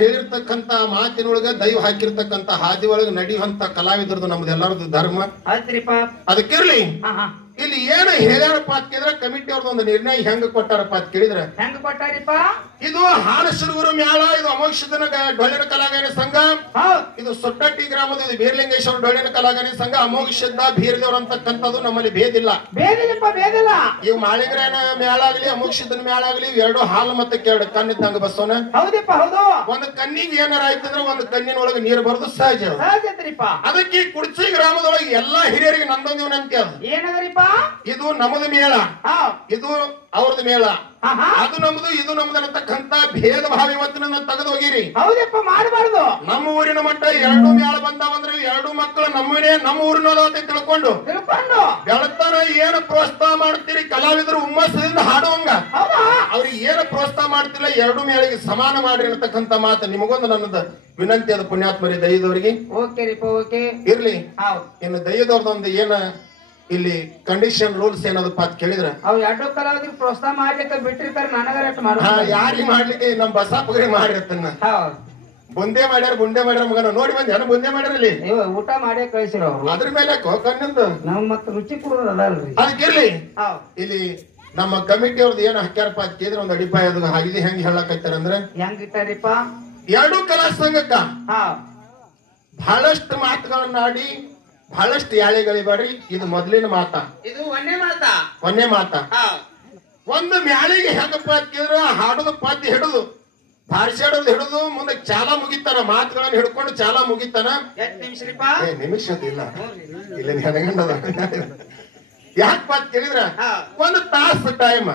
ಹೇಳಿರ್ತಕ್ಕಂತ ಮಾತಿನೊಳಗ ದೈವ ಹಾಕಿರ್ತಕ್ಕಂತ ಹಾದಿ ಒಳಗ ನಡೆಯುವಂತ ಕಲಾವಿದರದು ನಮ್ದೆಲ್ಲರದು ಧರ್ಮ. ಅದಕ್ಕಿರ್ಲಿ ಇಲ್ಲಿ ಏನ ಹೇಳ್ಯಾರಪ್ಪ ಅಂತ ಕೇಳಿದ್ರೆ ಕಮಿಟಿ ಅವ್ರದ್ದು ಒಂದು ನಿರ್ಣಯ ಹೆಂಗ್ ಕೊಟ್ಟಾರಪ್ಪ ಅಂತ ಕೇಳಿದ್ರೆ ಹೆಂಗ್ ಕೊಟ್ಟಾರಿಪ್ಪ? ಇದು ಹಾಲಸುರಗುರು ಮ್ಯಾಳ, ಇದು ಅಮೋಕ್ಷದನ ಡೊಳ್ಳಿನ ಕಲಾಗಾಯನ ಸಂಘ, ಇದು ಸೊಟ್ಟಟ್ಟಿ ಗ್ರಾಮದ ಇದು ಬೀರಲಿಂಗೇಶ್ವರ ಡೊಳ್ಳಿನ ಕಲಾಗಾಯನ ಸಂಘ, ಅಮೋಕ್ಷದ ಬೀರದೇವ್ರ ಅಂತಕ್ಕಂಥದ್ದು ನಮ್ಮಲ್ಲಿ ಭೇದಿಲ್ಲ. ಇವು ಮಾಳಿಗ್ರಾಯನ ಮ್ಯಾಳ ಆಗ್ಲಿ ಅಮೋಕ್ಷದನ ಮ್ಯಾಳ ಆಗ್ಲಿ ಎರಡು ಹಾಲು ಮತ್ತೆ ಎರಡು ಕಣ್ಣಿದ್ದಂಗ ಬಸವನ. ಹೌದಪ್ಪ ಹೌದು. ಒಂದು ಕಣ್ಣಿಗೆ ಏನಾರ ಆಯ್ತಂದ್ರೆ ಒಂದು ಕಣ್ಣಿನೊಳಗೆ ನೀರು ಬರೋದು ಸಹಜ. ಅದಕ್ಕೆ ಕುಡ್ಚಿ ಗ್ರಾಮದೊಳಗೆ ಎಲ್ಲಾ ಹಿರಿಯರಿಗೆ ನಂದೊಂದು ವಿನಂತಿ ಅದು. ಏನದ್ರಿಪ್ಪ? ಇದು ನಮ್ಮದು ಮೇಳ, ಇದು ಅವ್ರದ್ದು ಮೇಳ, ಅದು ನಮ್ದು ಇದು ನಮ್ದು ಅನ್ನತಕ್ಕಂತ ಭೇದ ಭಾವ ಇವತ್ತಿನ ತೆಗೆದು ಹೋಗಿರಿ. ಹೌದಪ್ಪ, ಮಾಡಬಾರ್ದು. ನಮ್ಮ ಊರಿನ ಮಟ್ಟ ಎರಡು ಮೇಳ ಬಂದಾವಂದ್ರೆ ಎರಡು ಮಕ್ಕಳು ನಮ್ಮನೇ ನಮ್ಮ ಊರಿನ ಅಂತ ತಿಳ್ಕೊಂಡು ಬೆಳತನ ಏನು ಪ್ರೋತ್ಸಾಹ ಮಾಡ್ತೀರಿ ಕಲಾವಿದರು ಹುಮ್ಮಸ್ಸದಿಂದ ಹಾಡುವಂಗ ಅವ್ರಿಗೆ ಏನು ಪ್ರೋತ್ಸಾಹ ಮಾಡ್ತಿಲ್ಲ, ಎರಡು ಮೇಳಿಗೆ ಸಮಾನ ಮಾಡ್ರಿ ಅನ್ನತಕ್ಕಂತ ಮಾತು ನಿಮಗೊಂದು ನನ್ನದು ವಿನಂತಿ ಅದು ಪುಣ್ಯಾತ್ಮರಿ ದೈವದವ್ರಿಗೆ. ಇರ್ಲಿ, ಇನ್ನು ದೈವದವ್ರದೊಂದು ಏನ ಇಲ್ಲಿ ಕಂಡೀಷನ್ ರೂಲ್ಸ್ ಏನದಪ್ಪ ಅಂತ ಕೇಳಿದ್ರೆ ಅವ್ ಎರಡು ಕಲಾವಿದ್ರು ಪ್ರೋತ್ಸಾಹ ಮಾಡ್ಲಿಕ್ಕೆ ಬಿಟ್ಟಿರ್ತಾರೆ. ಯಾರಿಗೆ ಮಾಡ್ಲಿಕ್ಕೆ ನಮ್ ಬಸಾಪಗರಿ ಮಾಡಿರ್ತಾನ. ಬುಂದೆ ಮಾಡ್ಯಾರ ಮಗನ ನೋಡಿ ಬಂದ್ ಜನ ಬುಂದೆ ಮಾಡ್ಯಾರಲ್ಲಿ ಊಟ ಮಾಡೇ ಕಳಿಸಿರೋ ಅದ್ರ ಮೇಲೆ ಕಣ್ಣಿಂದು ನಾವ್ ಮತ್ತ ರುಚಿ ಕೊಡೋದಲ್ರಿ. ಅದಕ್ಕಿರ್ಲಿ, ಇಲ್ಲಿ ನಮ್ಮ ಕಮಿಟಿ ಅವ್ರದ್ದು ಏನ್ ಹಾಕ್ಯಾರಪ್ಪ ಅಂತ ಕೇಳಿದ್ರೆ ಒಂದು ಅಡಿಪಾಯ ಅದು ಹಾಗಿದೆ ಹೆಂಗ್ ಹೇಳಕತ್ತಾರ ಅಂದ್ರೆ ಹೆಂಗಿಟ್ಟಾರಿಪ್ಪ? ಎರಡು ಕಲಾ ಸಂಘಕ್ಕ ಬಹಳಷ್ಟು ಮಾತುಗಳನ್ನಾಡಿ ಬಹಳಷ್ಟು ಯಾಳೆಗಳಿಬೇಡ್ರಿ. ಇದು ಮೊದಲಿನ ಮಾತ, ಇದು ಒಂದೇ ಮಾತ. ಒಂದು ಮ್ಯಾಳಿಗೆ ಹೆಂಗಪ್ಪ ಅಂತ ಕೇಳಿದ್ರೆ ಹಾಡೋದು ಪದ್ಯ ಹಿಡಿದು ಭಾಷಾಡೋದು ಹಿಡಿದು ಮುಂದೆ ಚಾಲ ಮುಗಿತಾನ, ಮಾತುಗಳನ್ನ ಹಿಡ್ಕೊಂಡು ಚಾಲ ಮುಗಿತಾನ. ನಿಮಿಷ ಇಲ್ಲ ಇಲ್ಲ ನೆನಗಂಡದ ಯಾಕಪ್ಪ ಅಂತ ಕೇಳಿದ್ರ ಒಂದು ತಾಸು ಟೈಮ್,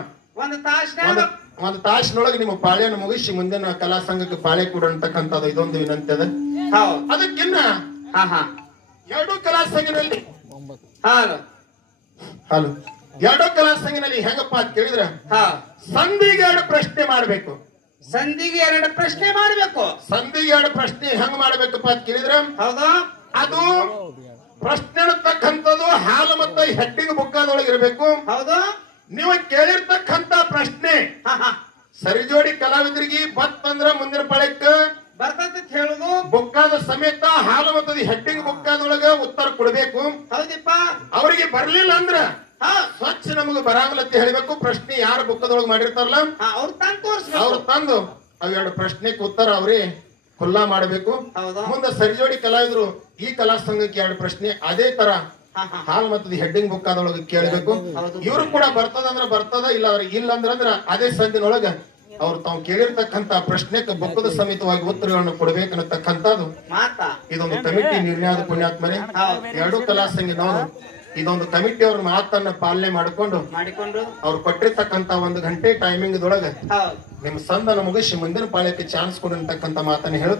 ಒಂದು ತಾಸಿನೊಳಗೆ ನಿಮ್ಮ ಪಾಳ್ಯನ ಮುಗಿಸಿ ಮುಂದಿನ ಕಲಾ ಸಂಘಕ್ಕೆ ಪಾಳೆ ಕೊಡಂತಕ್ಕಂಥದ್ದು ಇದೊಂದು ವಿನಂತಿ ಅದ. ಅದಕ್ಕಿನ್ನ ಎರಡು ಕಲಾ ಸಂಘದಲ್ಲಿ ಎರಡು ಕಲಾ ಸಂಘದಲ್ಲಿ ಹೆಂಗಪ್ಪ ಅಂತ ಕೇಳಿದ್ರ ಸಂಧಿಗೆ ಎರಡು ಪ್ರಶ್ನೆ ಮಾಡ್ಬೇಕು. ಸಂಧಿಗೆ ಎರಡು ಪ್ರಶ್ನೆ ಹೆಂಗ್ ಮಾಡ್ಬೇಕಪ್ಪ ಅಂತ ಕೇಳಿದ್ರ ಅದು ಪ್ರಶ್ನೆ ಅನ್ನತಕ್ಕಂಥದ್ದು ಹಾಲು ಮತ್ತು ಹೆಡ್ಡಿಗೆ ಬುಕ್ಕಾದೊಳಗೆ ಇರಬೇಕು. ನೀವು ಕೇಳಿರ್ತಕ್ಕಂತ ಪ್ರಶ್ನೆ ಸರಿಜೋಡಿ ಕಲಾವಿದರಿಗೆ ಬತ್ತಂದ್ರ ಮುಂದಿನ ಪಳಕ್ಕ ಬರ್ತೈತಿ ಹೇಳುದು ಬುಕ್ಕಾದ ಸಮೇತ ಹಾಲು ಮತ್ತು ಹೆಡ್ಡಿಂಗ್ ಬುಕ್ಕಾದೊಳಗ ಉತ್ತರ ಕೊಡ್ಬೇಕು. ಹೌದಪ್ಪ. ಅವ್ರಿಗೆ ಬರ್ಲಿಲ್ಲ ಅಂದ್ರ ಸ್ವಚ್ಛ ನಮಗ ಬರಾಂಗಲತ್ತೆ ಹೇಳ್ಬೇಕು. ಪ್ರಶ್ನೆ ಯಾರ ಬುಕ್ಕದೊಳಗ ಮಾಡಿರ್ತಾರಲ್ಲ ಅವ್ರು ತಂದು ಅವೆರಡು ಪ್ರಶ್ನೆಗೆ ಉತ್ತರ ಅವ್ರೇ ಖುಲ್ಲಾ ಮಾಡ್ಬೇಕು. ಮುಂದೆ ಸರಿಜೋಡಿ ಕಲಾವಿದ್ರು ಈ ಕಲಾ ಸಂಘಕ್ಕೆ ಎರಡು ಪ್ರಶ್ನೆ ಅದೇ ತರ ಹಾಲ್ ಮತ್ತು ಹೆಡ್ಡಿಂಗ್ ಬುಕ್ಕಾದೊಳಗ ಕೇಳಬೇಕು. ಇವ್ರು ಕೂಡ ಬರ್ತದಂದ್ರ ಬರ್ತದ, ಇಲ್ಲ ಅವ್ರಿಗೆ ಇಲ್ಲ ಅಂದ್ರ ಅದೇ ಸಂಧಿನೊಳಗ ಅವ್ರು ತಾವು ಕೇಳಿರ್ತಕ್ಕಂತ ಪ್ರಶ್ನೆಗೆ ಬುಕ್ಕದ ಸಮೇತವಾಗಿ ಉತ್ತರಗಳನ್ನು ಕೊಡ್ಬೇಕನ್ನತಕ್ಕಂಥದ್ದು ಇದೊಂದು ಕಮಿಟಿ ನಿರ್ಣಯದ ಪುಣ್ಯಾತ್ಮನೆ. ಎರಡು ಕಲಾ ಸಂಘದವರು ಇದೊಂದು ಕಮಿಟಿ ಅವ್ರ ಮಾತನ್ನ ಪಾಲನೆ ಮಾಡಿಕೊಂಡು ಅವ್ರು ಕೊಟ್ಟಿರ್ತಕ್ಕಂತ ಒಂದು ಗಂಟೆ ಟೈಮಿಂಗ್ ದೊಳಗ ನಿಮ್ ಸಂದನ ಮುಗಿಸಿ ಮುಂದಿನ ಪಾಳ್ಯಕ್ಕೆ ಚಾನ್ಸ್ ಕೊಡಂತಕ್ಕಂತ ಮಾತನ್ನ ಹೇಳುತ್ತ